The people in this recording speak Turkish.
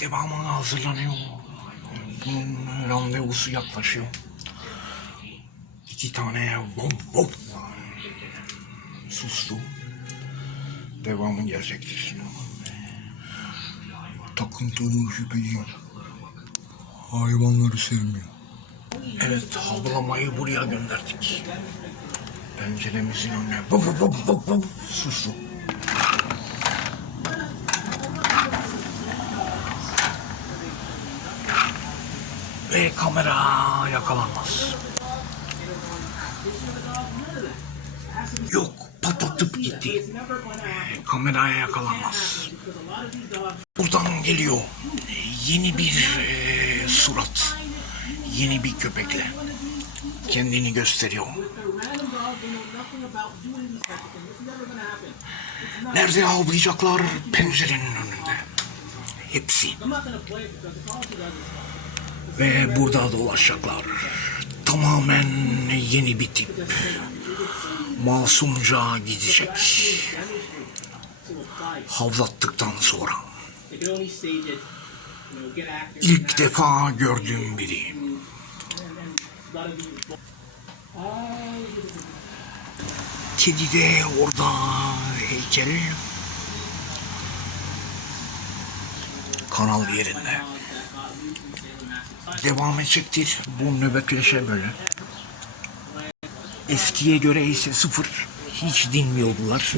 devamına hazırlanıyor. Bunun randevusu yaklaşıyor. İki tane vom vom sustu. Devamı gelecektir. Takıntılı şüpheci hayvanları sevmiyor. Evet, havlamayı buraya gönderdik. Penceremizin önüne vıv vıv vıv vıv sustu. Ve kamera yakalanmaz. Yok, patlatıp gitti. Kameraya yakalanmaz. Buradan geliyor. Yeni bir e, surat. Yeni bir köpekle. Kendini gösteriyor. Nerede avlayacaklar? Pencerenin önünde. Hepsi. Ve burada dolaşacaklar. Tamamen yeni bir tip. Masumca gidecek. Havlattıktan sonra. İlk defa gördüğüm biri. Kedi de orada heykel. Kanal yerinde devam edecek değil. Bu nöbetleşe böyle. Eskiye göre ise sıfır. Hiç dinmiyordular.